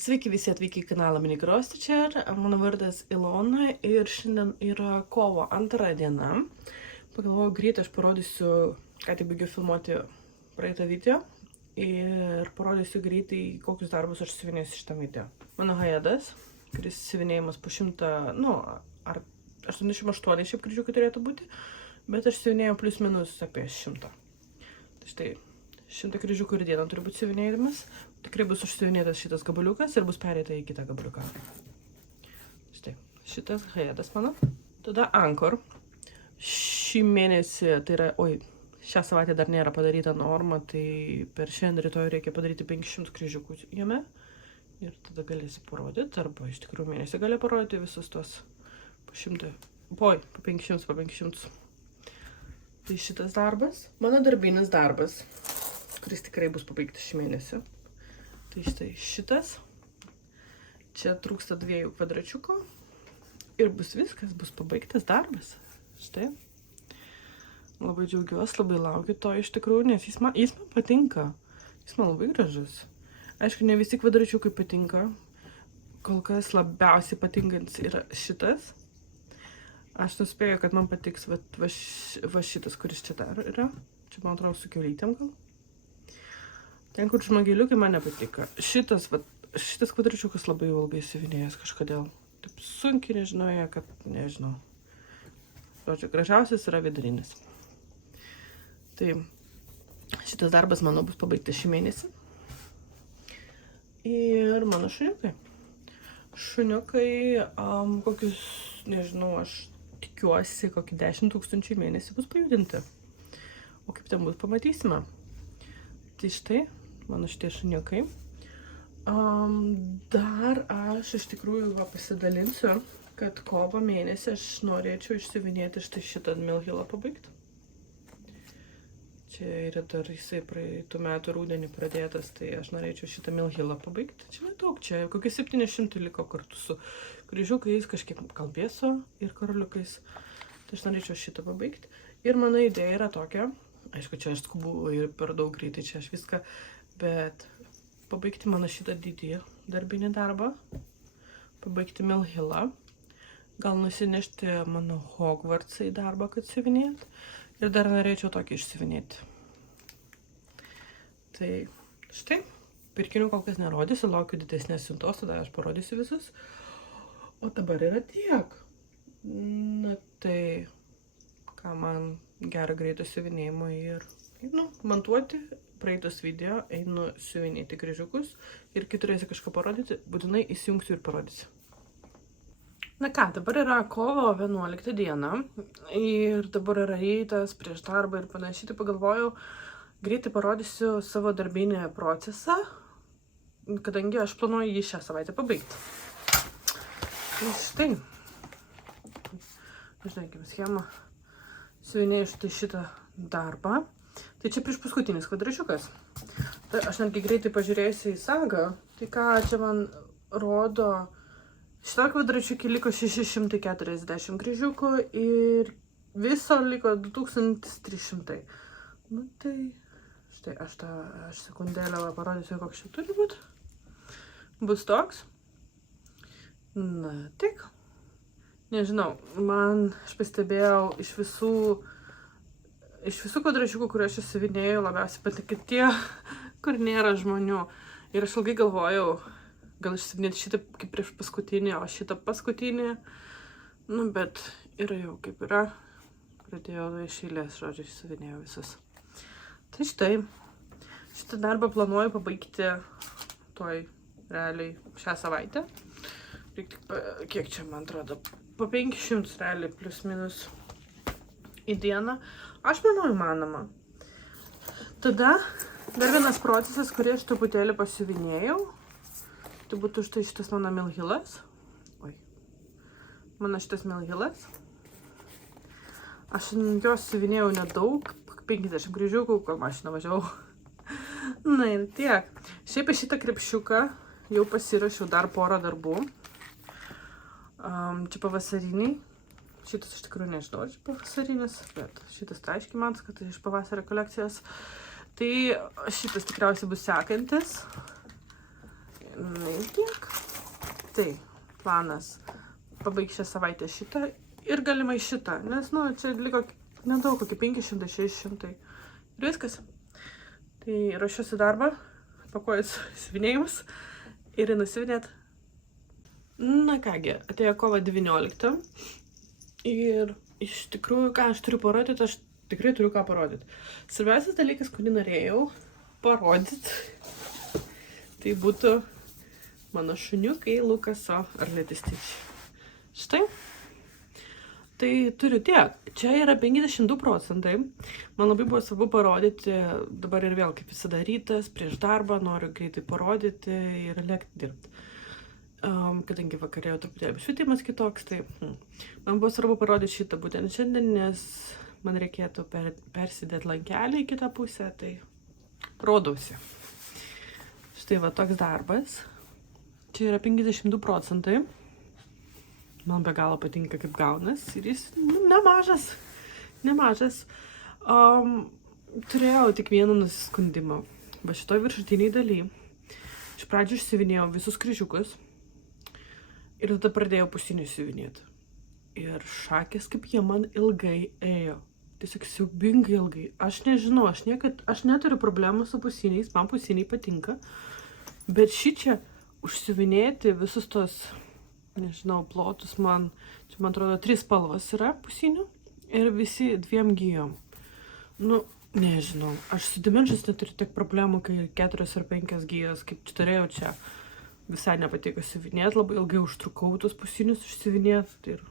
Sveiki visi atvykę į kanalą Mini Gross Teacher. Mano vardas Ilona ir šiandien yra kovo 2 diena. Pagalvojau, greitai aš parodysiu, ką tik baigiau filmuoti praeitą video ir parodysiu greitai, kokius darbus aš siuvinėsiu šitą video. Mano haedas, kuris siuvinėjimas po 100, ar 88 šiaip kryžiukai turėtų būti, bet aš siuvinėjau plius minus apie 100. Tai štai 100 kryžiukų ir dieną turi būti siuvinėjimas. Tikrai bus užsiuvinėtas šitas gabaliukas ir bus pereita į kitą gabaliuką. Štai, šitas haedas mano. Tada ankor. Šį mėnesį, tai yra, šią savaitę dar nėra padaryta norma, tai per šiandien rytoj reikia padaryti 500 kryžiukų jame. Ir tada galėsi parodyti, arba iš tikrųjų mėnesį gali parodyti visus tos po 100, po 500. Tai šitas darbas. Mano darbinis darbas, kuris tikrai bus pabaigtas šį mėnesį. Tai štai šitas. Čia trūksta 2 kvadračiukų. Ir bus viskas, bus pabaigtas darbas. Štai. Labai džiaugiuosi, labai laukiu to iš tikrųjų, nes jis man patinka. Jis man labai gražus. Aišku, ne visi kvadračiukai patinka. Kol kas labiausiai patinkantis yra šitas. Aš nuspėju, kad man patiks va šitas, kuris čia dar yra. Čia, man atrodo, su kiaulytėm gal. Ten, kur žmogeliukai, man nepatika. Šitas kvadračiukas labai ilgai siuvinėjęs kažkodėl. Taip sunkiai nežinojo, kad nežinau. Žodžiu, gražiausias yra vidurinis. Tai šitas darbas, manau, bus pabaigtas šį mėnesį. Ir mano šuniukai. Šuniukai, kokius, nežinau, aš tikiuosi, kokį 10 000 mėnesį bus pajudinti. O kaip ten bus, pamatysime. Tai štai, mano šitie šuniukai. Dar aš iš tikrųjų pasidalinsiu, kad kovo mėnesį aš norėčiau išsiuvinėti štai šitą Milhilą pabaigti. Čia yra dar jisai praeitų metų rudenį pradėtas, tai aš norėčiau šitą Milhilą pabaigti. Čia nedaug, čia kokie 700 liko kartu su kryžiukais, kažkiek kalbėso ir karoliukais. Tai aš norėčiau šitą pabaigti. Ir mano idėja yra tokia. Aišku, čia aš skubu ir per daug greitai čia aš viską, bet pabaigti mano šitą didį darbinį darbą, pabaigti Milhilą, gal nusinešti mano Hogwartsą į darbą, kad siuvinėt, ir dar norėčiau tokį išsiuvinėti. Tai štai, pirkinių kol kas nerodysiu, laukiu didesnės siuntos, tada aš parodysiu visus. O dabar yra tiek. Na tai, ką man gerą greitą siuvinėjimą ir montuoti praeitus video, einu siuvinėti kryžiukus ir kai turėsiu kažką parodyti, būtinai įsijungsiu ir parodysiu. Na ką, dabar yra kovo 11 diena ir dabar yra rytas prieš darbą ir panašiai, tai pagalvojau, greitai parodysiu savo darbinį procesą, kadangi aš planuoju jį šią savaitę pabaigti. Tai štai, žiūrėkime schemą. Siuvinėjau šitą darbą. Tai čia prieš paskutinis kvadračiukas. Tai aš netgi greitai pažiūrėjusi į sagą. Tai ką čia man rodo, šitą kvadračiukį liko 640 kryžiukų ir viso liko 2300. Nu tai, štai aš sekundėlę parodysiu, koks čia turi būti. Bus toks. Na, tik. Nežinau, aš pastebėjau iš visų kvadračiukų, kuriuos aš siuvinėjau, labiausiai patinka tie, kur nėra žmonių. Ir aš ilgai galvojau, gal išsiuvinėti šitą kaip prieš paskutinį, o šitą paskutinį. Nu, bet yra jau kaip yra. Pradėjau iš eilės, žodžiu, išsiuvinėjau visus. Tai štai, šitą darbą planuoju pabaigti toj realiai šią savaitę. Kiek čia, man atrodo, po 500 realiai plius minus į dieną. Aš manau įmanoma. Tada dar vienas procesas, kurį aš truputėlį pasiuvinėjau. Tai būtų štai šitas mano Milhilas. Mano šitas Milhilas. Aš jos siuvinėjau nedaug, 50 kryžiukų, kol mašiną važiavau. Na ir tiek. Šiaip į šitą krepšiuką jau pasirašiau dar porą darbų. Čia pavasariniai. Šitas iš tikrųjų nežinau, čia pavasarinis, bet šitas tai aiškiai man, kad tai iš pavasario kolekcijos. Tai šitas tikriausiai bus sekantis. Na ir tiek. štai planas. Pabaig šią savaitę šitą ir galimai šitą, nes, nu, čia liko nedaug, kokį 500-600 ir viskas. Tai ruošiuosi darbą, pakuoju siuvinėjimus ir nusiuvinėt. Na kągi, atėjo kovo 19 ir iš tikrųjų, ką aš turiu parodyti, aš tikrai turiu ką parodyti. Svarbiausias dalykas, kurį norėjau parodyti, tai būtų mano šuniukai Lukaso Arletističiai. Štai. Tai turiu tiek. Čia yra 52%. Man labai buvo svarbu parodyti, dabar ir vėl kaip visada rytas, prieš darbą, noriu greitai parodyti ir lėkti dirbti. Kadangi vakarėjo truputėlį švietimas kitoks, tai man buvo svarbu parodyti šitą būtent šiandien, nes man reikėtų persidėti lankelį į kitą pusę, tai rodausi. Štai va toks darbas. Čia yra 52%. Man be galo patinka, kaip gaunas ir jis nemažas. Turėjau tik vieną nusiskundimą. Va šitoj viršutiniai daly. Iš pradžių išsiuvinėjau visus kryžiukus ir tada pradėjau pusinius siuvinėti. Ir šakės, kaip jie man ilgai ėjo. Tiesiog siaubingai ilgai. Aš nežinau, aš neturiu problemų su pusiniais, man pusiniai patinka. Bet šičia užsiuvinėti visus tos, nežinau, plotus man atrodo 3 spalvos yra pusinių ir visi 2 gijom. Nu, nežinau, aš su dimenžais neturiu tiek problemų, kai 4 ar 5 gijos, kaip turėjau čia. Visai nepatiko siuvinėti, labai ilgai užtrukau tos pusinius užsiuvinėti, tai ir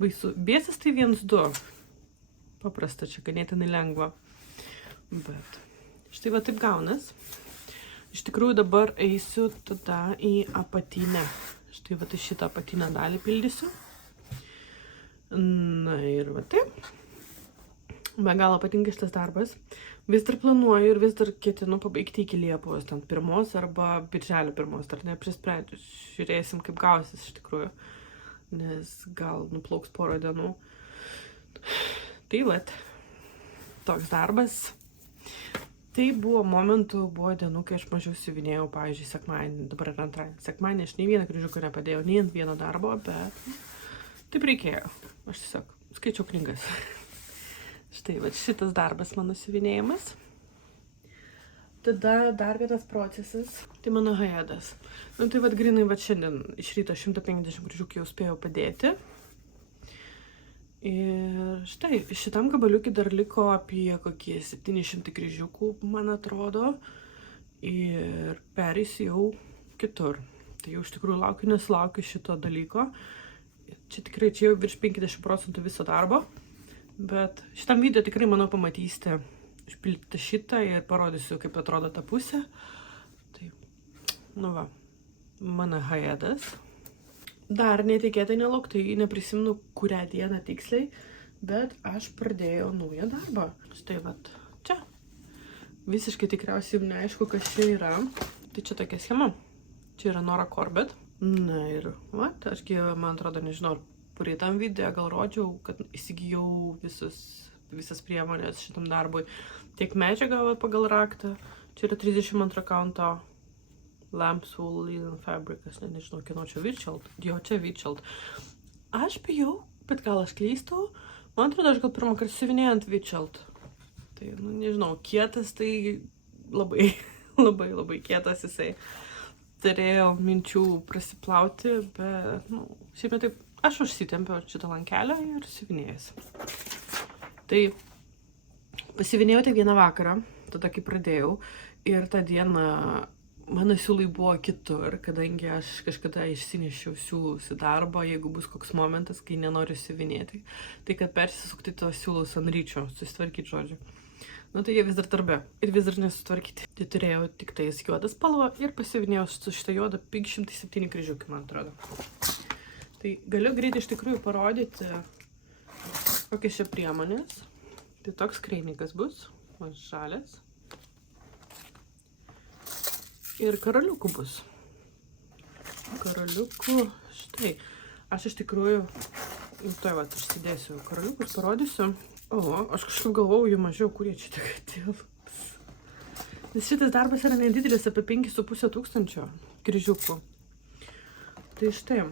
baisu. Bėsis tai 1-2. Paprasta, čia ganėtinai lengva. Bet štai va taip gaunas. Iš tikrųjų dabar eisiu tada į apatinę. Štai va tai šitą apatinę dalį pildysiu. Na ir va taip. Be galo patinka šitas darbas. Vis dar planuoju ir vis dar ketinu pabaigti iki Liepos, ten 1 arba birželio 1, dar neprisprendžiu. Žiūrėsim, kaip gausis iš tikrųjų, nes gal nuplauks porą dienų. Tai vat, toks darbas. Tai buvo momentų, buvo dienų, kai aš mažiau siuvinėjau, pavyzdžiui, sekmadienį, dabar yra antradienį. Sekmadienį aš nei vieną kryžiuką nepadėjau, nei ant vieno darbo, bet taip reikėjo. Aš tiesiog skaičiau knygas. Štai, va šitas darbas mano siuvinėjimas. Tada dar vienas procesas, tai mano haedas. Nu tai va grinai va šiandien iš ryto 150 kryžiukų jau spėjau padėti. Ir štai, šitam gabaliukui dar liko apie kokie 700 kryžiukų, man atrodo. Ir pereisiu jau kitur. Tai jau iš tikrųjų laukiu, nesulaukiu šito dalyko. Čia tikrai, čia jau virš 50% viso darbo. Bet šitam video tikrai, manau, pamatysite išpildyti šitą ir parodysiu, kaip atrodo ta pusė. Tai, nu va, mano haedas. Dar netikėtai nelauktai, neprisimenu kurią dieną tiksliai, bet aš pradėjau naują darbą. Štai vat, čia. Visiškai tikriausiai jums neaišku, kas čia yra. Tai čia tokia schema. Čia yra Nora Corbett. Na ir, vat, ašgi, man atrodo, nežinau, praeitam video gal rodžiau, kad įsigijau visas priemonės šitam darbui. Tiek medžiagą pagal raktą. Čia yra 32 kaunto. Lamps, wool, linen fabrikas, nežinau, kieno čia Virchild. Jo, čia Virchild. Aš bijau, bet gal aš klystu. Man atrodo, aš gal pirmą kartą siuvinėjau ant Virchild. Tai, nu, nežinau, kietas tai labai, labai kietas jisai. Turėjau minčių prasiplauti, bet, nu, šiaip taip, aš užsitempiau šitą lankelę ir siuvinėjęs. Tai pasiuvinėjau tik vieną vakarą, tada kai pradėjau, ir tą dieną mano siūlai buvo kitur, kadangi aš kažkada išsinešiau siūlus į darbą, jeigu bus koks momentas, kai nenoriu siuvinėti, tai kad persisukti tos siūlus ant ryčio, susitvarkyti žodžiu. Nu tai jie vis dar darbe ir vis dar nesutvarkyti. Tai turėjau tik tais juodą spalvą ir pasiuvinėjau su šitą juodą 507 kryžiukai, man atrodo. Tai galiu greitai iš tikrųjų parodyti, kokios čia priemonės. Tai toks kreinikas bus, man žalias. Ir karaliukų bus. Karaliukų, štai. Aš iš tikrųjų, tai va, aš sėdėsiu karaliukus, parodysiu. O, aš kažkaip galvojau, jų mažiau, kurie čia tik atėjo. Nes šitas darbas yra nedidelis, apie 5,5 tūkstančio kryžiukų. Tai štai,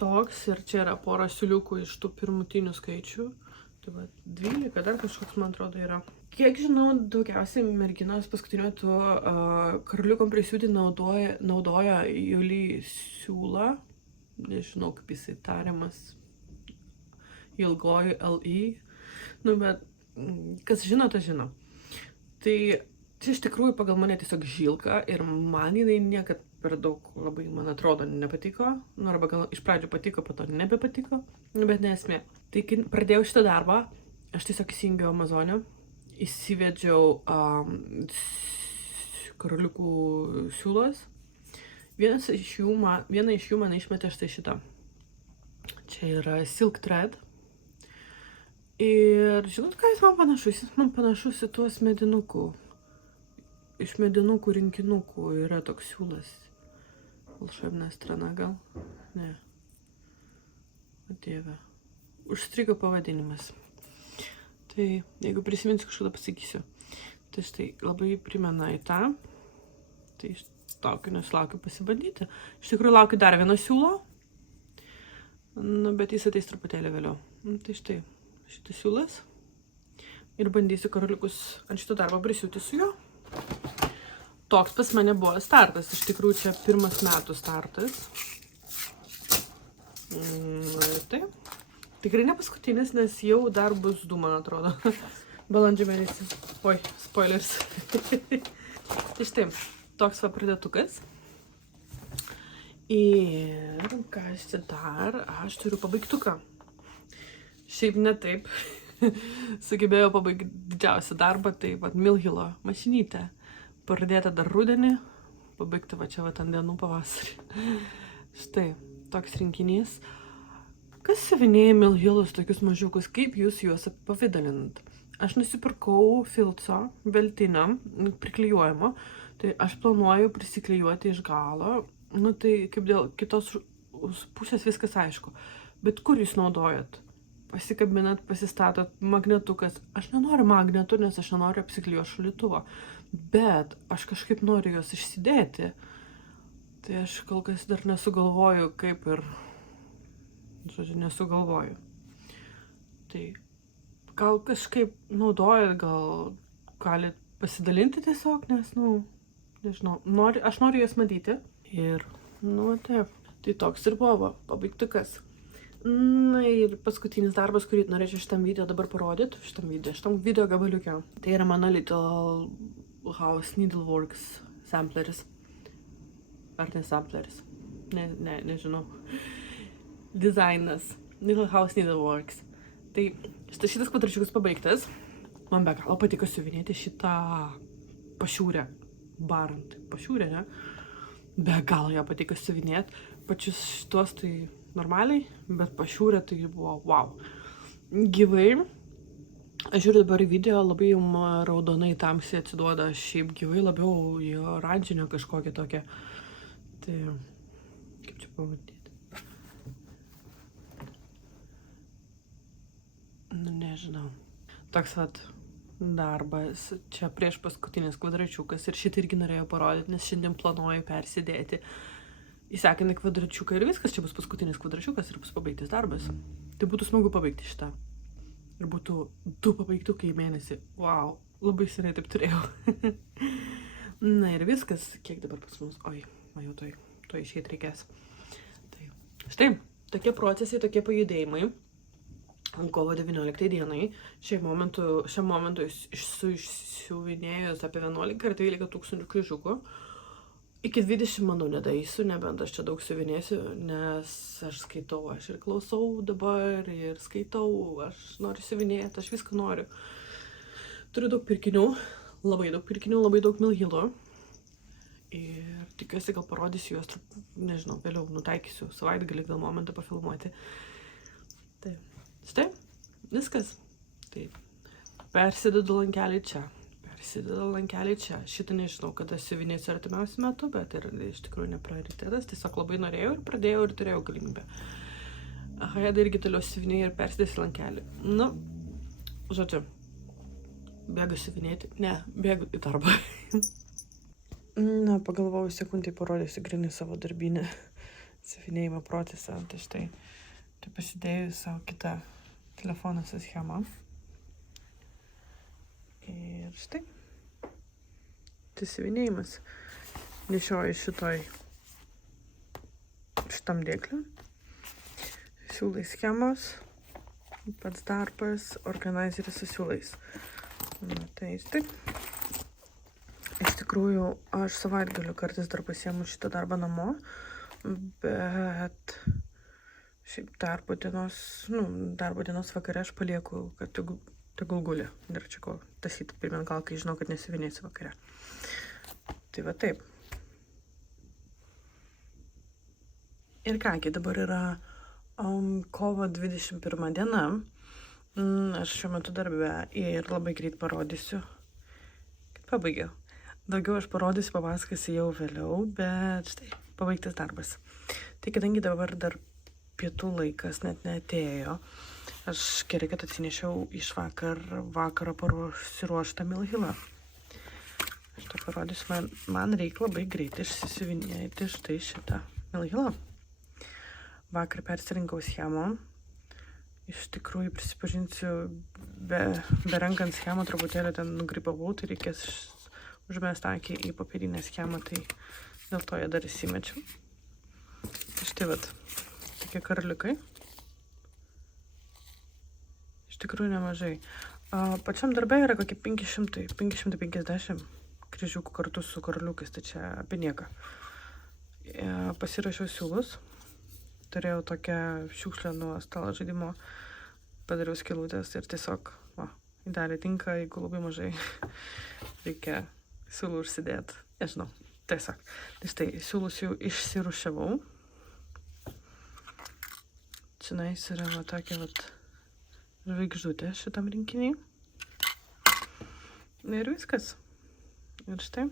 toks ir čia yra pora siūliukų iš tų pirmutinių skaičių. Tai va, 12, dar kažkoks, man atrodo, yra. Kiek žinau, daugiausiai merginos paskutiniu metu karoliukom prisiūti naudoja Julį siūlą. Nežinau, kaip jisai tariamas. Ilgoji LI. Nu, bet kas žino, tas žino. Tai čia iš tikrųjų pagal mane tiesiog žilka ir man jinai niekad per daug labai, man atrodo, nepatiko. Nu, arba gal iš pradžių patiko, po to nebepatiko. Nu, bet nesmė. Tai kai pradėjau šitą darbą, aš tiesiog įsijungiau Amazonę, įsivedžiau karoliukų siūlas. Vieną iš jų man išmetė štai šitą. Čia yra Silk Thread. Ir žinot, ką jis man panašus? Jis man panašus į tuos medinukų. Iš medinukų rinkinukų yra toks siūlas. Волшебная страна, gal? Ne. O Dieve. Užstrigo pavadinimas. Tai jeigu prisiminsiu, kažkada pasakysiu. Tai štai labai primena į tą. Tai iš tokio nesulaukiu pasibandyti. Iš tikrųjų laukiu dar vieno siūlo. Nu, bet jis ateis truputėlį vėliau. Tai štai šitas siūlas. Ir bandysiu karoliukus ant šito darbo prisiūti su juo. Toks pas mane buvo startas. Iš tikrųjų, čia pirmas metų startas. Tai. Tikrai ne paskutinis, nes jau dar bus 2, man atrodo. Balandžio mėnesį. Oi, spoilers. Tai štai, toks va pridėtukas. Ir kas čia dar? Aš turiu pabaigtuką. Šiaip ne taip. Sugebėjau pabaigti didžiausią darbą, tai va Milhilo mašinytę. Pradėta dar rudenį, pabaigti va čia va ant dienų pavasarį. Štai, toks rinkinys. Kas siuvinėja Milhilus tokius mažiukus, kaip jūs juos apipavidalinat? Aš nusipirkau filco, veltinio, priklijuojamo, tai aš planuoju prisiklijuoti iš galo. Nu tai kaip dėl kitos pusės viskas aišku. Bet kur jūs naudojat? Pasikabinat, pasistatot magnetukas. Aš nenoriu magnetų, nes aš nenoriu apsiklijuoti šaldytuvo. Bet aš kažkaip noriu juos išsidėti. Tai aš kol kas dar nesugalvoju, kaip ir... Žodžiu, nesugalvoju. Tai gal kažkaip naudojat, gal galit pasidalinti tiesiog, nes, nu, nežinau, aš noriu juos matyti. Ir, nu, taip. Tai toks ir buvo, pabaigtukas. Na ir paskutinis darbas, kurį norėčiau šitam video dabar parodyti, šitam video gabaliuke. Tai yra mano Little House Needleworks sampleris. Ar ne sampleris? Nežinau. Dizainas. Little House Needleworks. Tai šitas kvadračiukas pabaigtas. Man be galo patiko siuvinėti šitą pašiūrę. Barant. Pašiūrę, ne? Be galo ją patiko siuvinėti. Pačius šitos tai normaliai, bet pašiūrė tai buvo wow. Gyvai. Aš žiūriu dabar video, labai jum raudonai tamsiai atsiduoda, šiaip gyvai labiau į oranžinę kažkokią tokią. Tai, kaip čia pamatyti? Nu, nežinau. Toks vat darbas. Čia prieš paskutinis kvadračiukas ir šitą irgi norėjau parodyti, nes šiandien planuoju persidėti į sekantį kvadračiuką ir viskas. Čia bus paskutinis kvadračiukas ir bus pabaigtas darbas. Tai būtų smagu pabaigti šitą. Ir būtų 2 pabaigtukai į mėnesį. Wow, labai seniai taip turėjau. Na ir viskas. Kiek dabar pas mus? Oi, man jau to išeit reikės. Tai štai, tokie procesai, tokie pajudėjimai. Kovo 19 dienai. Šiam momentu išsiuvinėjus apie 11 ar 12 tūkstančių kryžiukų. Iki 20 manau nedaeisiu, nebent aš čia daug siuvinėsiu, nes aš skaitau, aš ir klausau dabar, ir skaitau, aš noriu siuvinėti, aš viską noriu. Turiu daug pirkinių, labai daug Milhilo. Ir tikiuosi, gal parodysiu juos, nežinau, vėliau nutaikysiu savaitgalį, gal momentą pafilmuoti. Tai štai, viskas. Tai persidedu lankelį čia. Šitą nežinau, kada siuvinėsiu artimiausiu metu, bet ir iš tikrųjų ne prioritetas. Tiesiog labai norėjau ir pradėjau ir turėjau galimybę. Aha, irgi toliau siuvinėjau ir persidėsiu lankelį. Nu, žodžiu, bėgu siuvinėti. Ne, bėgu į darbą. Na, pagalvojau sekundį parodysiu grinai savo darbinę. siuvinėjimo procesą. Tai štai, tai pasidėjau savo kitą telefoną su schema. Ir štai, tai siuvinėjimas. Nešioju šitam dėkliu. Siūlai schemos, pats darbas, organizeris su siūlais. Na, tai taip. Iš tikrųjų, aš savaitgaliu kartais dar pasiemu šitą darbą namo, bet šiaip darbo dienos vakare aš palieku, kad tegul guli. Ir čia ko tasyti pirmien gal, kai žinau, kad nesiuvinėsiu vakare. Tai va taip. Ir kągi, dabar yra kovo 21 diena. Aš šiuo metu darbe ir labai greit parodysiu, kad pabaigiau. Daugiau aš parodysiu, papasakosiu jau vėliau, bet štai, pabaigtas darbas. Tai kadangi dabar dar pietų laikas net neatėjo, aš gerai, kad atsinešiau iš vakaro paruoštą milhilą. Aš tai parodysiu, man reikia labai greitai išsisiuvinėti štai šitą milhilą. Vakar persirinkau schemą. Iš tikrųjų, prisipažinsiu, be renkant schemą truputėlį ten nugrybavau, tai reikės užmesti akį į papirinę schemą, tai dėl to ją dar įsimečiau. Štai vat, tokie karliukai. Iš tikrųjų nemažai. Pačiam darbe yra kokie 550 kryžiukų kartu su karliukais, tai čia apie nieką. Pasirašiau siūlus. Turėjau tokią šiukšlę nuo stalo žaidimo. Padariau skylutės ir tiesiog, idealiai tinka, jeigu labai mažai reikia siūlų užsidėti. Nežinau, tiesiog. Tai štai, siūlus jau išsirušiavau. Čionais yra va tokia žvaigždutė šitam rinkiniai. Ir viskas. Ir štai,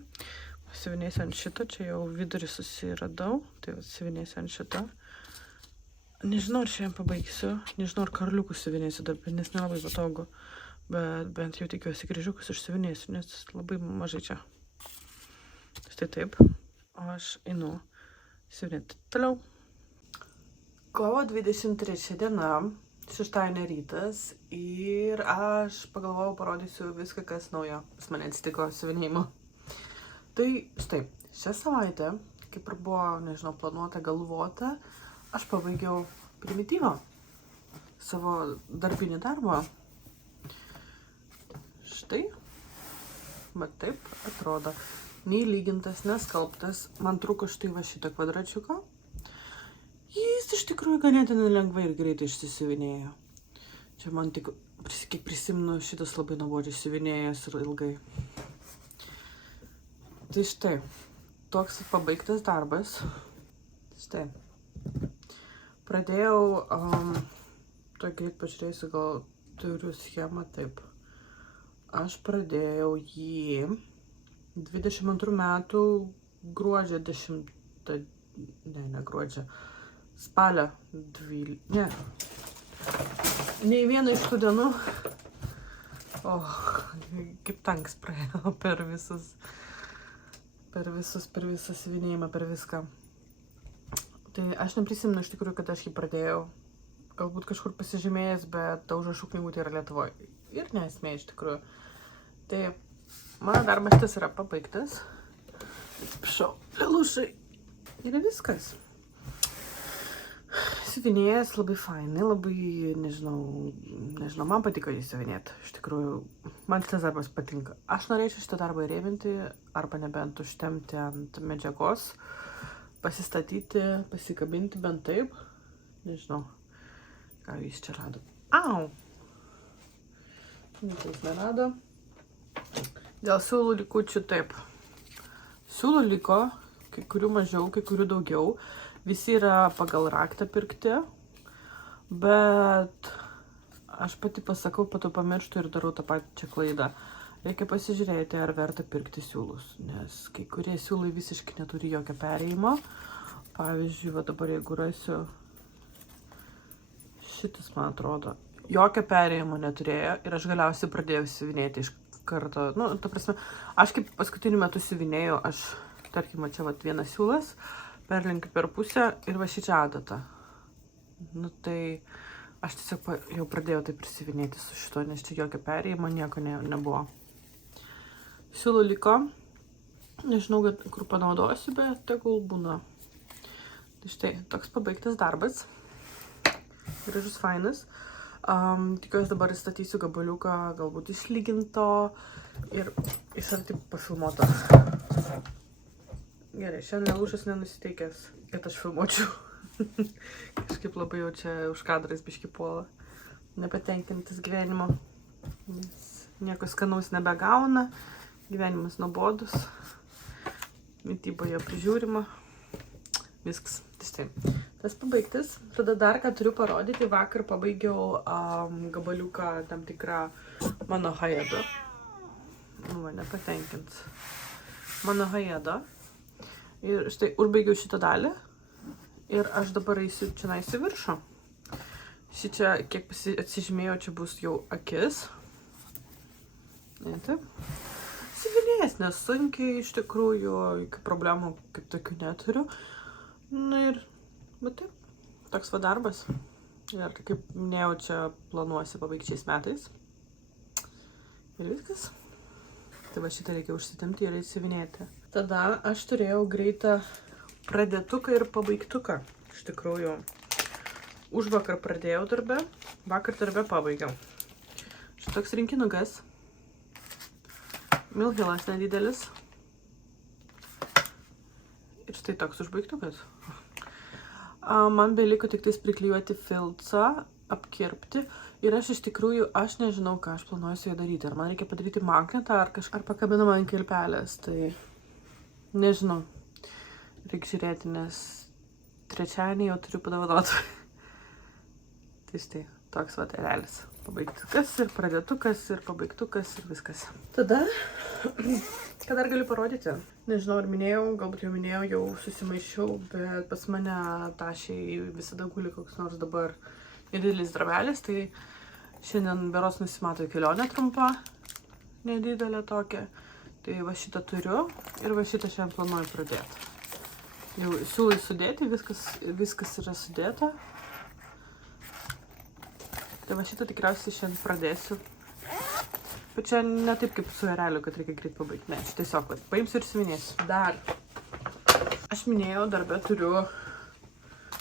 siuvinėsiu ant šito, čia jau vidurį susiradau, tai siuvinėsiu ant šito. Nežinau, ar šiandien pabaigsiu, nežinau, ar karliukus siuvinėsiu dar, nes nelabai patogu, bet bent jau tikiuosi kryžiukus išsiuvinėsiu, nes labai mažai čia. Štai taip, o aš einu siuvinėti toliau. Kovo 23 diena, šeštadienio rytas ir aš pagalvojau, parodysiu viską, kas naujo pas mane atsitiko siuvinėjimu. Tai štai, šią savaitę, kaip ir buvo, nežinau, planuota, galvota, aš pabaigiau primityvą savo darbinį darbą. Štai, bet taip atrodo. Nei lygintas, neskalbtas. Man trūko štai va šitą kvadračiuką. Jis iš tikrųjų ganėtinai lengvai ir greitai išsisiuvinėjo. Čia man tik, kiek prisimenu, šitas labai nuobodžiai siuvinėjęs ir ilgai. Tai štai, toks pabaigtas darbas. Štai. Pradėjau, tuoj greit pažiūrėsiu, gal turiu schemą, taip. Aš pradėjau jį 22 metų gruodžio 10, ne gruodžio, spalio 12, ne. Nei vieną iš tų dienų, kaip tanks praėjo per visą siuvinėjimą, per viską. Tai aš neprisimenu iš tikrųjų, kad aš jį pradėjau. Galbūt kažkur pasižymėjęs, bet ta užrašų knygutė yra Lietuvoje. Ir nesmė iš tikrųjų. Tai mano darbas tas yra pabaigtas. Atsiprašau, lelušai. Ir viskas. Siuvinėjas labai fainai, labai, nežinau, man patiko jį siuvinėti. Iš tikrųjų, man šitas darbas patinka. Aš norėčiau šitą darbą įrėminti, arba nebent užtempti ant medžiagos. Pasistatyti, pasikabinti bent taip. Nežinau, ką jis čia rado. Au! Niekas nerado. Dėl siūlų likučių taip. Siūlų liko, kai kurių mažiau, kai kurių daugiau. Visi yra pagal raktą pirkti. Bet aš pati pasakau, po to pamirštu ir darau tą pačią klaidą. Reikia pasižiūrėti, ar verta pirkti siūlus, nes kai kurie siūlai visiškai neturi jokio perėjimo. Pavyzdžiui, va dabar jeigu rasiu, šitas man atrodo, jokio perėjimo neturėjo ir aš galiausiai pradėjau siuvinėti iš karto. Ta prasme, aš kaip paskutiniu metu siuvinėjau, tarkim, čia vat vienas siūlas, perlenkiu per pusę ir va šičia adata. Nu tai aš tiesiog jau pradėjau tai prisivinėti su šito, nes čia jokio perėjimo nieko nebuvo. Siūlų liko, nežinau, kur panaudosiu, bet tegul būna. Tai štai, toks pabaigtas darbas. Gražus, fainas. Tikiuosi dabar įstatysiu gabaliuką, galbūt išlyginto ir iš arti pafilmuoto. Gerai, šiandien Lūšas nenusiteikęs, kad aš filmuočiau. Kažkaip labai jau čia už kadrais biški puola. Nepatenkintis gyvenimo. Nes nieko skanaus nebegauna. Gyvenimas nuobodus. Mityboje prižiūrima. Viskas. Tai štai. Tas pabaigtas. Tada dar ką turiu parodyti. Vakar pabaigiau gabaliuką tam tikrą mano haedo. Nu, va, nepatenkins. Mano haedo. Ir štai, užbaigiau šitą dalį. Ir aš dabar eisiu čia į viršų. Šičia, kiek atsižymėjau, čia bus jau akis. Taip. Siuvinėjęs nesunkiai, iš tikrųjų, jokių problemų kaip tokių neturiu. Na ir, bet taip, toks va darbas. Ir kaip minėjau, čia planuosi pabaigti šiais metais. Ir viskas. Tai va šitą reikia užsitimti ir įsivinėti. Tada aš turėjau greitą pradėtuką ir pabaigtuką. Iš tikrųjų, užvakar pradėjau darbę, vakar darbę pabaigiau. Šitoks rinkinukas. Milhilas nedidelis. Ir štai toks užbaigtukas. Man beliko tik tais priklijuoti filcą, apkirpti. Ir aš iš tikrųjų, aš nežinau, ką aš planuoju su juo daryti. Ar man reikia padaryti magnetą, ar pakabinamą ant kilpelės. Tai nežinau. Reikia žiūrėti, nes trečiadienį jau turiu padovanoti. Tai štai, toks va erelis. Pabaigtukas ir pradėtukas ir pabaigtukas ir viskas. Tada, ką dar galiu parodyti? Nežinau, ar minėjau, galbūt jau minėjau, jau susimaišiau, bet pas mane tašiai visada guli koks nors dabar nedidelis drabelis, tai šiandien beros nusimato kelionė trumpa, nedidelė tokia. Tai va šitą turiu ir va šitą šiandien planuoju pradėti. Jau siūlai sudėti, viskas yra sudėta. Tai va šitą tikriausiai šiandien pradėsiu. Bet čia ne taip kaip su ereliu, kad reikia greit pabaigti. Ne, čia tiesiog paimsiu ir siuvinėsiu. Dar. Aš minėjau, darbę turiu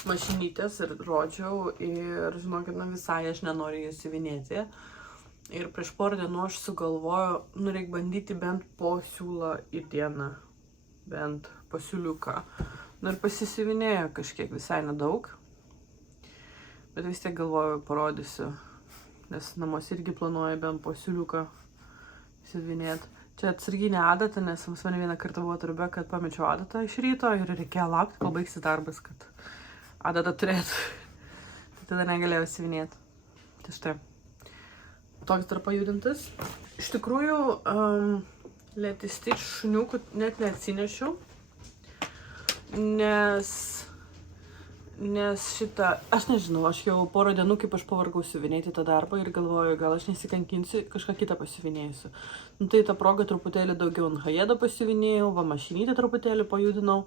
mašinytės ir rodžiau. Ir žinokit, visai aš nenoriu jas siuvinėti. Ir prieš porą dienų aš sugalvoju, reikia bandyti bent po siūlą į dieną. Bent po siūliuką. Ir pasisiuvinėjo kažkiek visai nedaug. Bet vis tiek galvoju, parodysiu, nes namuose irgi planuoju bent po siūliuką siuvinėti. Čia atsarginė adata, nes pas mane vieną kartą buvo darbe, kad pamečiau adatą iš ryto ir reikėjo laukti, kol baigsis darbas, kad adatą turėtų. Tai tada negalėjau siuvinėti. Tai štai, toks dar pajudintas. Iš tikrųjų, Letisti šuniukų net neatsinešiau, nes šitą, aš nežinau, aš jau porą dienų, kaip aš pavargau siuvinėti tą darbą ir galvoju, gal aš nesikankinsiu, kažką kitą pasiuvinėsiu. Tai tą progą truputėlį daugiau ant haedo pasiuvinėjau, va mašinytę truputėlį pajudinau.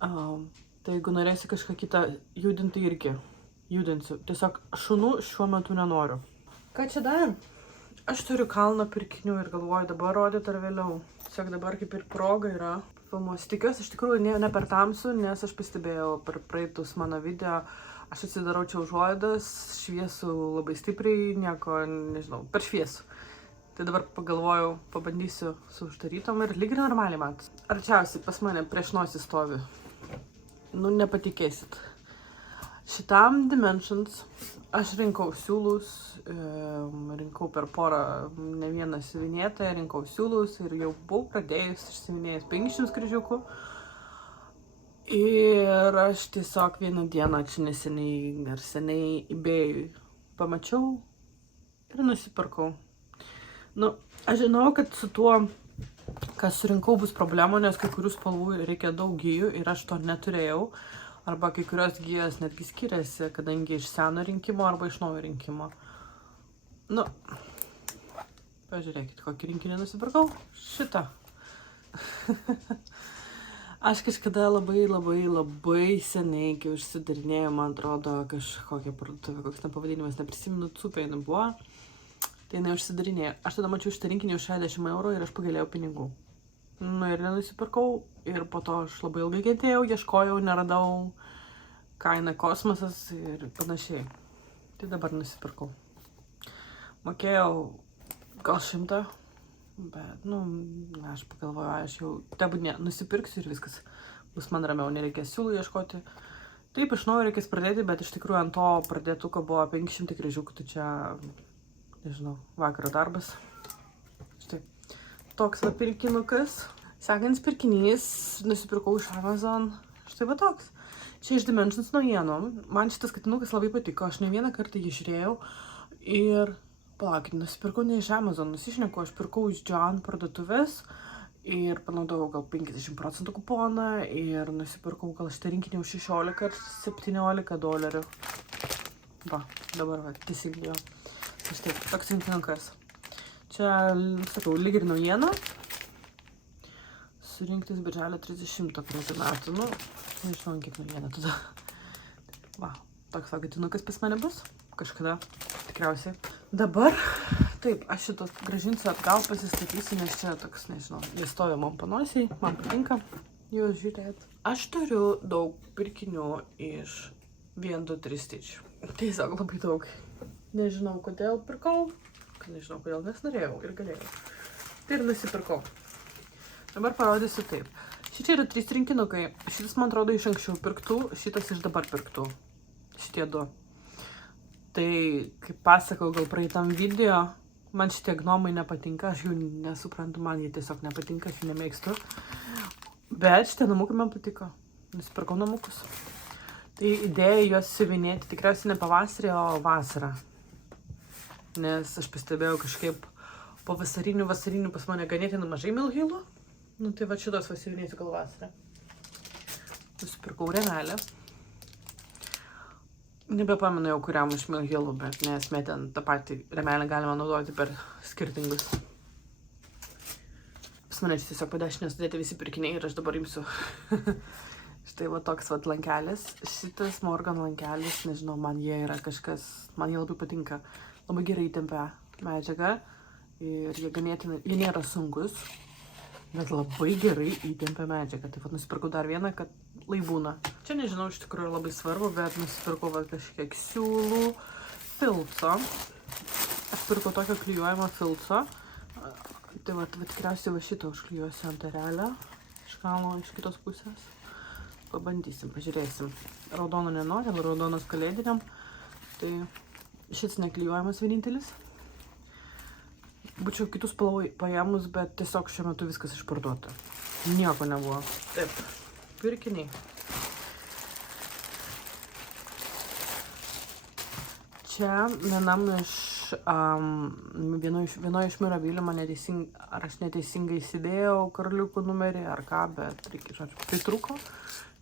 Tai jeigu norėsi kažką kitą judinti, irgi judinsiu. Tiesiog šunų šiuo metu nenoriu. Ką čia dar? Aš turiu kalną pirkinių ir galvoju dabar rodyti ar vėliau. Tiesiog dabar kaip ir proga yra. Filmuosiu. Tikiuosi, iš tikrųjų ne per tamsu, nes aš pastebėjau per praeitus mano video, aš atsidarau čia užuolaidas, šviesų labai stipriai, nieko, nežinau, per šviesų. Tai dabar pagalvojau, pabandysiu su uždarytom ir lyg ir normaliai matos. Arčiausiai pas mane prieš nosį stovi. Nu, nepatikėsit. Šitam Dimensions aš rinkau siūlus, rinkau per porą ne vieną siuvinėtą, rinkau siūlus ir jau buvau pradėjus išsiuvinėjęs 500 kryžiukų. Ir aš tiesiog vieną dieną čia neseniai eBay'ui pamačiau ir nusipirkau. Nu, aš žinau, kad su tuo, kas surinkau, bus problemų, nes kai kurių spalvų reikia daug gijų ir aš to neturėjau. Arba kai kurios gijos netgi skiriasi, kadangi iš seno rinkimo arba iš naujo rinkimo. Nu, pažiūrėkit, kokį rinkinį nusipirkau. Šitą. Aš kažkada labai seniai, kai užsidarinėjau, man atrodo, kažkokia parduotuvė, koks nepavadinimas, neprisimenu, Cupė jinai buvo, tai jinai užsidarinėjo. Aš tada mačiau šitą rinkinį už 60 eurų ir aš pagailėjau pinigų. Nu ir nenusipirkau ir po to aš labai ilgai kentėjau, ieškojau, neradau, kaina kosmosas ir panašiai. Tai dabar nusipirkau. Mokėjau gal 100, bet, aš pagalvoju, aš jau tebūnė nusipirksiu ir viskas bus man ramiau, nereikės siūlų ieškoti. Taip, iš naujo reikės pradėti, bet iš tikrųjų ant to pradėtuko buvo 500 kryžiukų, tai čia, nežinau, vakaro darbas. Štai, toks va pirkinukas. Sekantis pirkinys, nusipirkau iš Amazon. Štai va toks. Čia iš Dimensions naujienų. Man šitas katinukas labai patiko, aš ne vieną kartą jį žiūrėjau. Ir, palaukit, nusipirkau ne iš Amazon, nusišneku, aš pirkau iš John parduotuvės. Ir panaudojau gal 50% kuponą ir nusipirkau gal šitą rinkinį už 16 ar 17 dolerių. Va, dabar va, teisingai jo. Štai, toks rinkinukas. Čia, sakau, lyg ir naujiena. Surinktis birželio 30 praeitų metų. Nu, nežinau, kiek naujiena tada. Va, toks va katinukas pas mane bus. Kažkada, tikriausiai. Dabar, taip, aš šitą grąžinsiu atgal, pasistatysiu, nes čia toks, nežinau, jis stovi man panosiai, man patinka juos žiūrėti. Aš turiu daug pirkinių iš 1, 2, 3 Stitch. Tiesiog labai daug. Nežinau, kodėl pirkau, nežinau, kodėl, nes norėjau ir galėjau. Tai ir nusipirkau. Dabar parodysiu taip. Šitie yra 3 rinkinukai. Šitas, man atrodo, iš anksčiau pirktų, šitas iš dabar pirktų. Šitie 2. Tai, kaip pasakau, gal praeitam video, man šitie gnomai nepatinka, aš jų nesuprantu, man jie tiesiog nepatinka, aš jų nemėgstu. Bet šitie namukai man patiko. Nusipirkau namukus. Tai idėja juos siuvinėti tikriausiai ne pavasarį, o vasarą. Nes aš pastebėjau kažkaip po vasarinių pas mane ganėtinai mažai milhylų. Nu tai va šitos siuvinėsiu gal vasarą. Nusipirkau rėmelę. Nebepamenu jau kuriam iš milhylų, bet nesmė ten tą patį rėmelę galima naudoti per skirtingus. Pas mane čia tiesiog po dešinę sudėti visi pirkiniai ir aš dabar imsiu. Štai va toks va lankelis. Šitas Morgan lankelis, nežinau, man jie yra kažkas, man jie labai patinka. Labai gerai įtempia medžiagą ir jie ganėtinai, jie nėra sunkus, bet labai gerai įtempia medžiagą. Taip pat nusipirkau dar vieną, kad laibūna. Čia nežinau, iš tikrųjų labai svarbu, bet nusipirkau va kažkiek siūlų, filco. Aš pirkau tokio klijuojamo filco. Tai va tikriausiai va šitą užklijuosiu ant erelio. Iš kalo, iš kitos pusės. Pabandysim, pažiūrėsim. Raudono nenori, raudonos kalėdiniam. Tai šis neklijuojamas vienintelis. Būčiau kitus paėmus, bet tiesiog šiuo metu viskas išparduota. Nieko nebuvo. Taip, pirkiniai. Čia vienam iš, vienoje iš Mirabilių man neteisingai, ar aš neteisingai įsidėjau karaliukų numerį, ar ką, bet reikia, žodžiu, pritrūko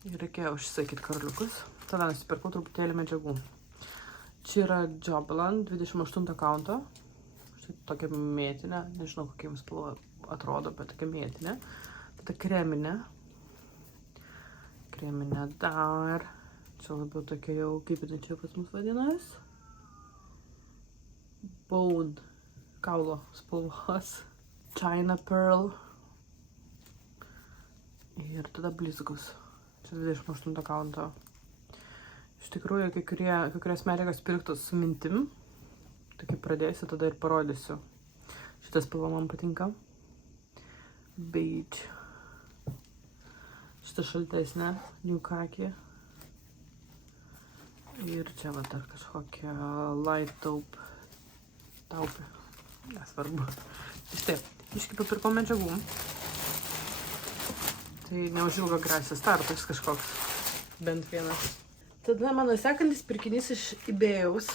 ir reikėjo užsisakyti karaliukus. Tada nusipirkau truputėlį medžiagų. Čia yra Jobland 28 kaunto. Štai tokia mėtinė, nežinau kokia jums atrodo, bet tokia mėtinė. Tada kreminė. Kreminė dar. Čia labiau tokia jau, kaip jinai čia pas mus vadinas. Bone. Kaulo spalvos. China Pearl. Ir tada blizgus. Čia 28 kaunto. Iš tikrųjų, kai kurias medžiagas pirktos su mintim. Tai kai pradėsiu, tada ir parodysiu. Šitas spalva man patinka. Beige. Šitą šaltesnę, New Khaki. Ir čia va dar kažkokia Light Taupe. Nesvarbu. Štai, iškai papirkau medžiagų. Tai neužilgo grasias startas kažkoks. Bent vienas. Tada mano sekantis pirkinys iš eBayaus.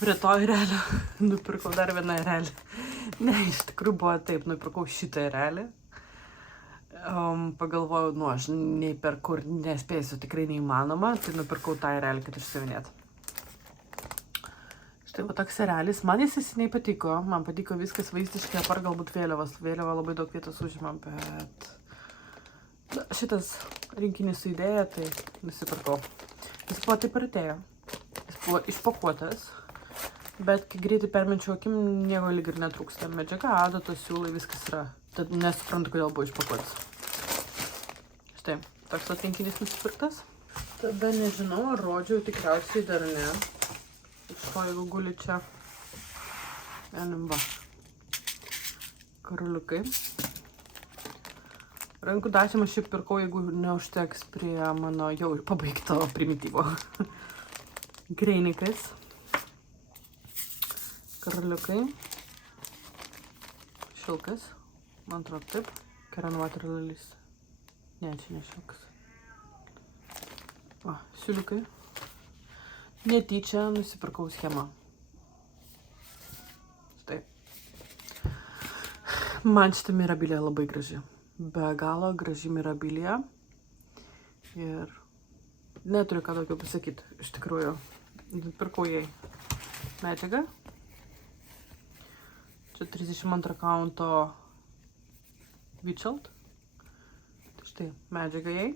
Prie to erelio nupirkau dar vieną erelį. Ne, iš tikrųjų buvo taip, nupirkau šitą erelį. Pagalvojau, aš nei per kur nespėsiu, tikrai neįmanoma, tai nupirkau tą erelį, kad išsiuvinėt. Štai va toks erelis, man jis seniai patiko, man patiko viskas vaizdiškai, apart galbūt vėliavas. Vėliava labai daug vietos užima, bet Šitas rinkinys su idėja, tai nusipirkau. Jis buvo taip ir atėjo. Jis buvo išpakuotas, bet kai greitai permečiau akim, nieko lyg ir netrūksta. Medžiaga, adatos, siūlai, viskas yra. Tad nesuprantu, kodėl buvo išpakuotas. Štai, toks rinkinys nusipirktas. Tada nežinau, ar rodžiau, tikriausiai dar ne. Iš to, jeigu guli čia. Enimba. Karoliukai. Rankų dažymą šiaip pirkau, jeigu neužteks prie mano jau pabaigto primityvo. Greinikas. Karoliukai. Šilkas. Man atrodo taip. Keranwater lilies. Ne, čia ne šilkas. O, siūliukai. Netyčia nusipirkau schemą. Štai. Man šitą mirabiliją labai graži. Be galo graži mirabilija. Ir neturiu ką daugiau pasakyti, iš tikrųjų. Pirkau jai medžiagą. Čia 32 kaunto Witchelt. Tai štai medžiaga jai.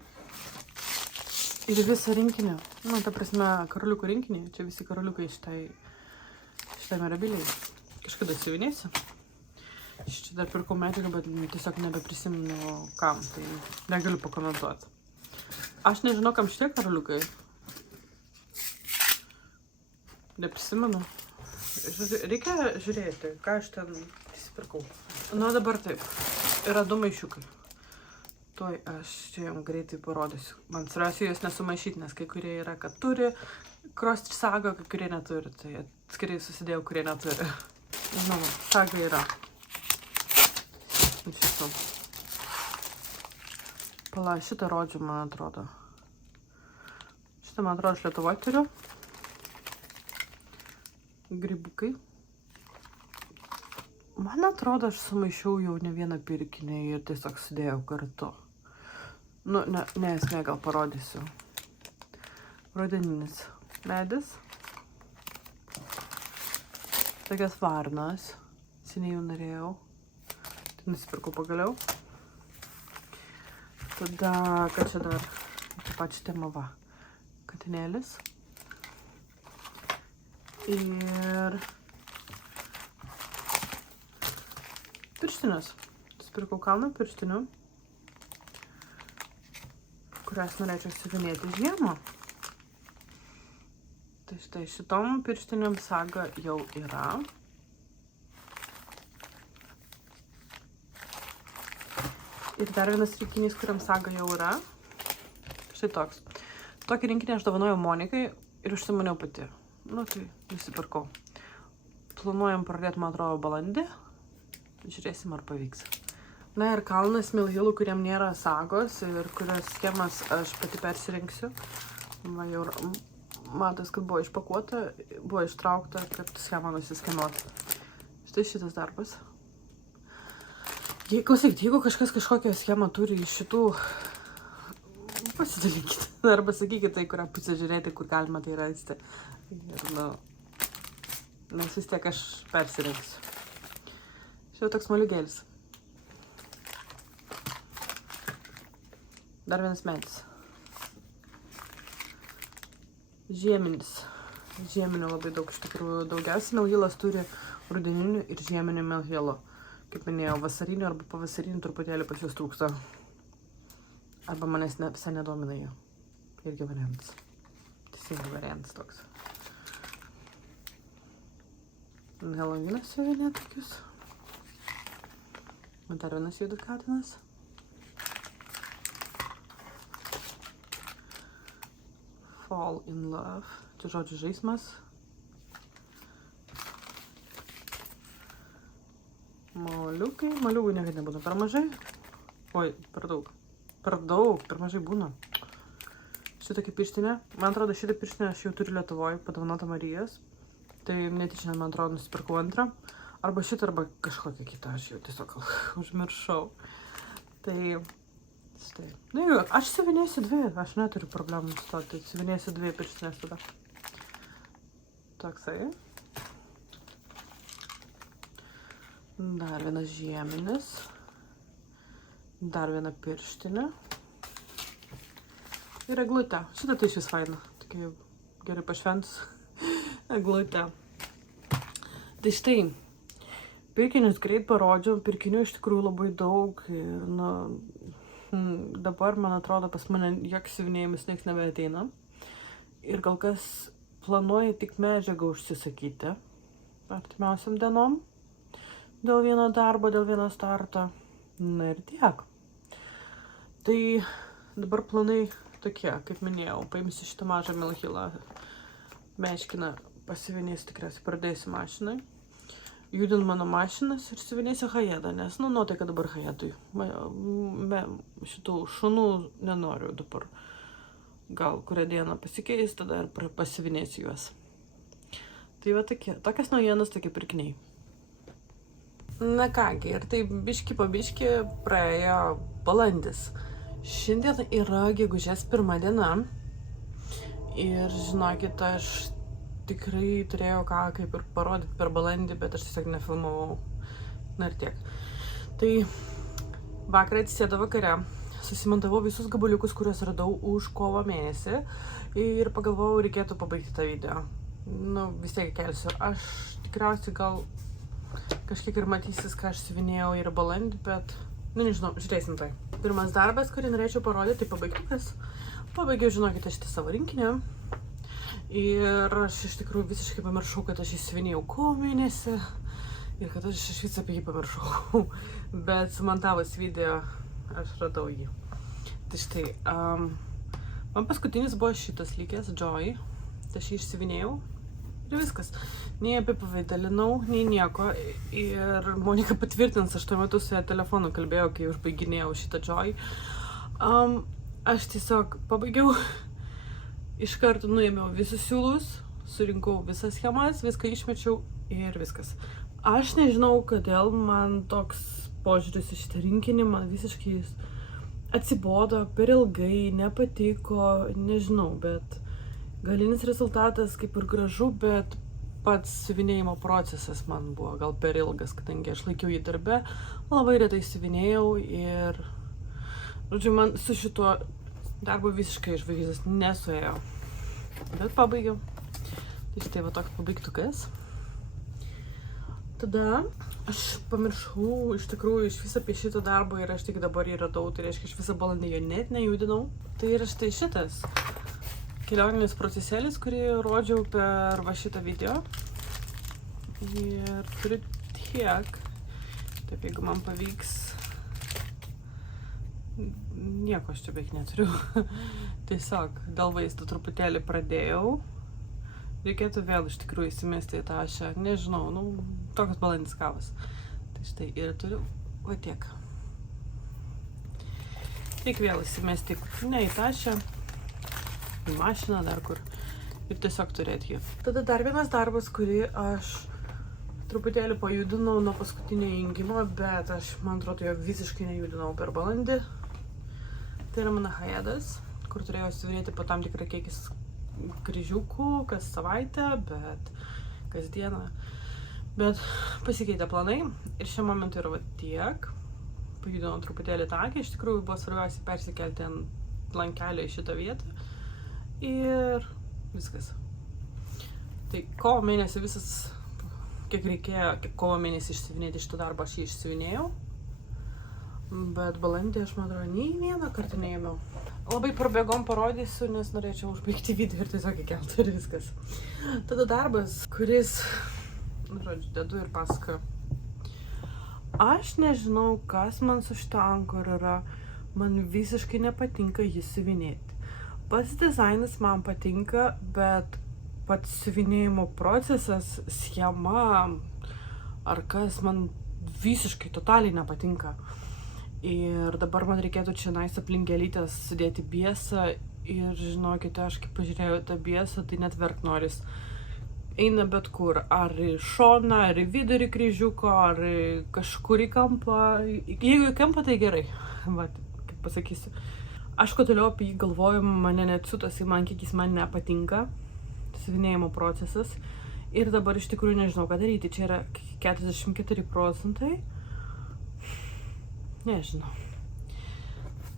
Ir visą rinkinį. Nu, ta prasme, karoliukų rinkinį. Čia visi karoliukai šitai mirabilijai. Kažkada siuvinėsiu. Čia dar pirkau medžiagą, bet tiesiog nebeprisimenu kam, tai negaliu pakomentuoti. Aš nežinau, kam šitie karoliukai. Neprisimenu. Reikia žiūrėti, ką aš ten įsipirkau. Nu, dabar taip. Yra 2 maišiukai. Tuoj aš čia jums greitai parodysiu. Man svarbiausia juos nesumaišyti, nes kai kurie yra, kad turi Cross-Stitch sagą, kai kurie neturi. Tai atskirai susidėjau, kurie neturi. Žinoma, saga yra. Šitą. Pala, šitą rodžiu, man atrodo. Šitą, man atrodo, aš Lietuvoj turiu. Grybukai. Man atrodo, aš sumaišiau jau ne vieną pirkinį ir tiesiog sudėjau kartu. Nu, esmė, gal parodysiu. Rudeninis medis. Tokias varnas. Seniai jau norėjau. Nusipirkau pagaliau. Tada, kad čia dar pačią temą va. Katinėlis. Ir pirštinės. Nusipirkau kalną pirštinių, kurias norėčiau siuvinėti žiemą. Tai štai šitom pirštiniam saga jau yra. Ir dar vienas rinkinys, kuriam saga jau yra. Štai toks. Tokį rinkinį aš dovanojau Monikai ir užsimaniau pati. Nu, tai nusipirkau. Planuojam pradėti, man atrodo, balandį. Žiūrėsim, ar pavyks. Na ir kalnas Mill Hillų, kuriam nėra sagos ir kurios schemas aš pati persirinksiu. Man jau matos, kad buvo išpakuota, buvo ištraukta, kad schemą nusiskenuoti. Štai šitas darbas. Klausykit, jeigu kažkas kažkokią schemą turi iš šitų, pasidalykite. Arba sakykite tai, kurią pusę žiūrėti, kur galima tai rasti. Ir, nu, nes vis tiek aš persirinksiu. Šiau toks moliūgėlis. Dar vienas medis. Žieminis. Žieminių labai daug, iš tikrųjų. Daugiausiai Mill Hillas turi rudeninių ir žieminių Mill Hillų. Kaip minėjau, vasarinių arba pavasarinių truputėlį pas jūs trūksta. Arba manęs visai nedomina jų. Irgi variantas. Teisingai variantas toks. Helovinas siuvinė tokius. Dar vienas juodas katinas. Fall in Love. Čia žodžių žaismas. Moliukai. Moliukų niekada nebūna per mažai. Oi, per daug. Per mažai būna. Šitą kaip pirštinė. Man atrodo, šitą pirštinę aš jau turiu Lietuvoj, padovanota Marijos. Tai netyčia, man atrodo, nusipirkau antrą. Arba šitą, arba kažkokią kitą. Aš jau tiesiog užmiršau. Tai štai. Nu, aš siuvinėsiu 2. Aš neturiu problemų su to. Tai siuvinėsiu 2 pirštinės tada. Toksai. Dar vienas žieminis. Dar viena pirštinė. Ir eglutė. Šitą tai šis faina. Tokia gerai pašventus eglutė. Tai štai, pirkinius greit parodžiau, pirkinių iš tikrųjų labai daug. Ir, dabar, man atrodo, pas mane joks siuvinėjimas nieks nebeateina. Ir gal kas planuoja tik medžiagą užsisakyti artimiausiam dienom. Dėl vieno darbo, dėl vieno starto. Na ir tiek. Tai dabar planai tokie, kaip minėjau, paimsiu šitą mažą Milhilą meškiną, pasiuvinėsiu tikriausiai, pradėsiu mašinai, judinu mano mašinas ir siuvinėsiu Hajedą, nes, nuotaika dabar Hajedui. Šitų šunų nenoriu dabar. Gal kurią dieną pasikeis, tada ir pasiuvinėsiu juos. Tai va tokias naujienas, tokie pirkiniai. Na kągi, ir tai biški po biški praėjo balandis. Šiandien yra gegužės 1 diena ir žinokit, aš tikrai turėjau ką kaip ir parodyti per balandį, bet aš tiesiog nefilmavau. Na ir tiek. Tai vakarą atsisėdau vakare, susimontavau visus gabaliukus, kuriuos radau už kovo mėnesį ir pagalvojau, reikėtų pabaigti tą video. Vis tiek kelsiu. Aš tikriausiai gal kažkiek ir matysis, ką aš siuvinėjau ir balandį, bet nežinau, žiūrėsim tai. Pirmas darbas, kurį norėčiau parodyti, tai pabaigtukas. Pabaigiau, žinokite, šitą savo rinkinį. Ir aš iš tikrųjų visiškai pamiršau, kad aš įsiuvinėjau kovo mėnesį. Ir kad aš iš vis apie jį pamiršau. Bet sumontavus video, aš radau jį. Tai štai, man paskutinis buvo šitas likęs, Joy. Tai aš jį išsiuvinėjau. Ir viskas. Nei apipavidalinau, nei nieko. Ir Monika patvirtins, aš tuo metu su ją telefonu kalbėjau, kai užbaiginėjau šitą Joy. Aš tiesiog pabaigiau, iš karto nuėmiau visus siūlus, surinkau visas schemas, viską išmečiau ir viskas. Aš nežinau, kodėl man toks požiūris į šitą rinkinį, man visiškai atsibodo, per ilgai, nepatiko, nežinau, bet galinis rezultatas kaip ir gražu, bet pats siuvinėjimo procesas man buvo gal per ilgas, kadangi aš laikiau jį darbe, labai retai siuvinėjau ir, žodžiu, man su šituo darbu visiškai žvaigždės nesuėjo, bet pabaigiau. Tai štai va toks pabaigtukas. Tada aš pamiršau iš tikrųjų iš viso apie šitą darbą ir aš tik dabar jį radau, tai reiškia, aš visą balandį jo net nejudinau. Tai yra štai šitas kelioninis procesėlis, kurį rodžiau per va šitą video. Ir turiu tiek. Taip, jeigu man pavyks. Nieko aš čia beveik neturiu. Tiesiog dėl vaizdo truputėlį pradėjau. Reikėtų vėl iš tikrųjų įsimesti į tą ašę. Nežinau, toks balandis gavas. Tai štai ir turiu va tiek. Tik vėl įsimesti ne į tą ašę, į mašiną dar kur ir tiesiog turėti jį. Tada dar vienas darbas, kurį aš truputėlį pajudinau nuo paskutinio įjungimo, bet aš, man atrodo, jo visiškai nejudinau per balandį. Tai yra mano Hajedas, kur turėjau siuvinėti po tam tikrą kiekis kryžiukų kas savaitę, bet kasdieną. Bet pasikeitė planai ir šiuo momentu yra va tiek. Pajudinau truputėlį takį, iš tikrųjų buvo svarbiausia persikelti ant lankelio į šitą vietą. Ir viskas. Tai kovo mėnesį visas, kiek reikėjo, kovo mėnesį išsiuvinėti šitą darbą, aš jį išsiuvinėjau. Bet balandį aš, man atrodo, nei vieną kartą neėmiau. Labai prabėgom parodysiu, nes norėčiau užbaigti video ir tiesiog įkelti ir viskas. Tada darbas, kuris, žodžiu, dedu ir pasakoju. Aš nežinau, kas man su šitą ankoru yra. Man visiškai nepatinka jį siuvinėti. Pats dizainas man patinka, bet pats siuvinėjimo procesas, schema ar kas man visiškai totaliai nepatinka. Ir dabar man reikėtų čia aplink gėlytės sudėti biesą ir žinokite, aš kaip pažiūrėjau tą biesą, tai net verkt noris. Eina bet kur, ar į šoną, ar į vidurį kryžiuko, ar kažkur į kampą. Jeigu į kampą, tai gerai, va, kaip pasakysiu. Aš kuo toliau apie jį galvoju, mane net siutosi, man kiek jis man nepatinka, siuvinėjimo procesas. Ir dabar iš tikrųjų nežinau, ką daryti. Čia yra 44%. Nežinau.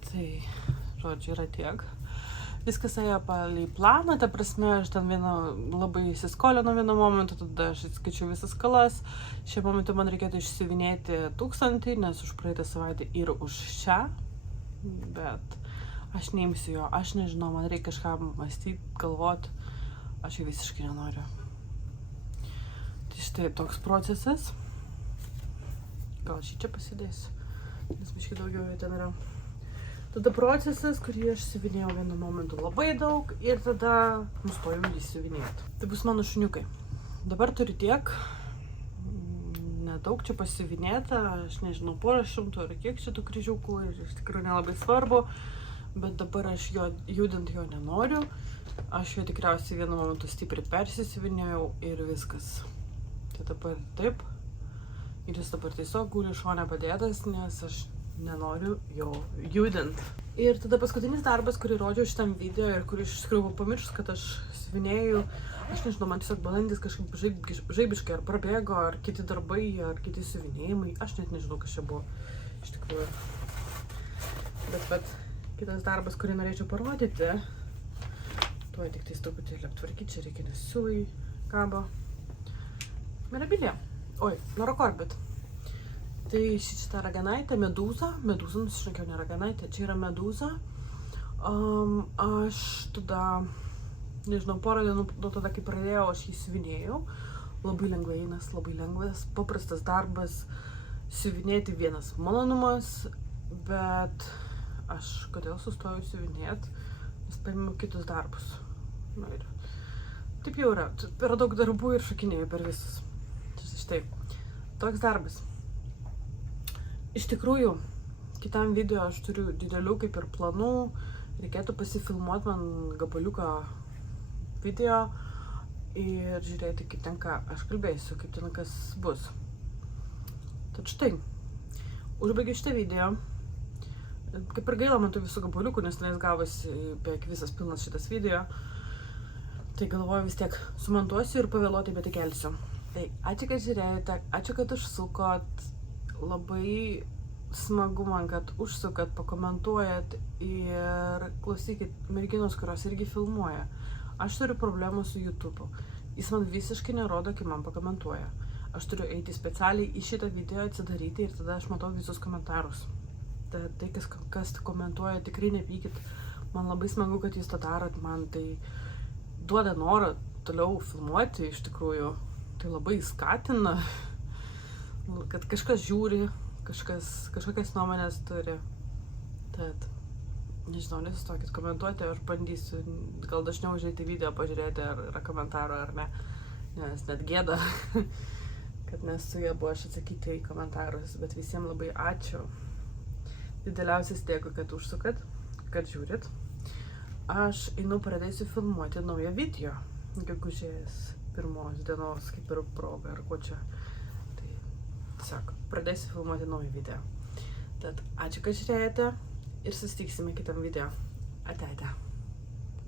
Tai, žodžiu, yra tiek. viskas ėjo palei planą, ta prasme, aš ten labai įsiskolinau vienu momentu, tada aš atskaičiau visas skolas. Šiuo momentu man reikėtų išsiuvinėti 1000, nes už praeitą savaitę ir už šią, bet aš neimsiu jo, aš nežinau, man reikia kažką mąstyti, galvoti, aš jau visiškai nenoriu. Tai štai toks procesas. Gal šį čia pasidėsiu, nes biškai daugiau jau ten yra. Tada procesas, kurį aš siuvinėjau vienu momentu labai daug ir tada nustojau jį siuvinėti. Tai bus mano šuniukai. Dabar turiu tiek, nedaug čia pasiuvinėta, aš nežinau, 100 ar kiek čia tų kryžiukų ir iš tikrųjų nelabai svarbu, bet dabar aš judinti jo nenoriu. Aš jo tikriausiai vienu momentu stipriai persisiuvinėjau ir viskas. Tai dabar taip. Ir jis dabar tiesiog guli šone padėtas, nes aš nenoriu jo judint. Ir tada paskutinis darbas, kurį rodžiau šitam video ir kurį iš tikrųjų pamiršus, kad aš siuvinėjau, aš nežinau, man tiesiog balandis kažkaip žaibiškai ar prabėgo, ar kiti darbai, ar kiti siuvinėjimai, aš net nežinau, kas čia buvo iš tikrųjų. Bet kitas darbas, kurį norėčiau parodyti, tuoj tik tais truputėlį aptvarkyti, čia reikia nes siūlai kabo. Mirabilia. Oi, Nora Corbett. Tai šitą raganaitę, medūza, nusišnekėjau, ne raganaitė, čia yra medūza. Aš tada, nežinau, porą dienų nuo tada, kai pradėjau, aš jį siuvinėjau. Labai lengvai einas, labai lengvas, paprastas darbas, siuvinėti vienas malonumas, bet aš kodėl sustojau siuvinėti, nes paėmiau kitus darbus. Na ir taip jau yra, per daug darbų ir šokinėjau per visus. Štai, toks darbas. Iš tikrųjų, kitam video aš turiu didelių kaip ir planų, reikėtų pasifilmuoti man gabaliuką video ir žiūrėti, kaip ten ką aš kalbėsiu, kaip ten kas bus. Tad štai, užbaigiu šitą video. Kaip ir gaila man tų visų gabaliukų, nes tenais gavosi beveik visas pilnas šitas video. Tai galvoju vis tiek sumontuosiu ir pavėluotai bet įkelsiu. Tai ačiū, kad žiūrėjote, ačiū, kad užsukot, labai smagu man, kad užsukat, pakomentuojat ir klausykit merginos, kurios irgi filmuoja. Aš turiu problemų su YouTube'u, jis man visiškai nerodo, kai man pakomentuoja. Aš turiu eiti specialiai į šitą video atsidaryti ir tada aš matau visus komentarus. Tai kas komentuoja, tikrai nepykit, man labai smagu, kad jūs to darot, man tai duoda norą toliau filmuoti iš tikrųjų. Tai labai skatina, kad kažkas žiūri, kažkokias nuomonės turi. Tad, nežinau, nesistokit komentuoti, aš bandysiu gal dažniau užeiti į video, pažiūrėti, ar yra komentarų ar ne, nes net gėda, kad nesugebu aš atsakyti į komentarus, bet visiems labai ačiū. Dideliausias dėkui, kad užsukat, kad žiūrit. Aš pradėsiu filmuoti naują video, gegužės 1 dienos, kaip ir proga, ar ko čia. Tai tiesiog pradėsiu filmuoti naują video. Tad ačiū, kad žiūrėjote ir susitiksime kitam video. Ate.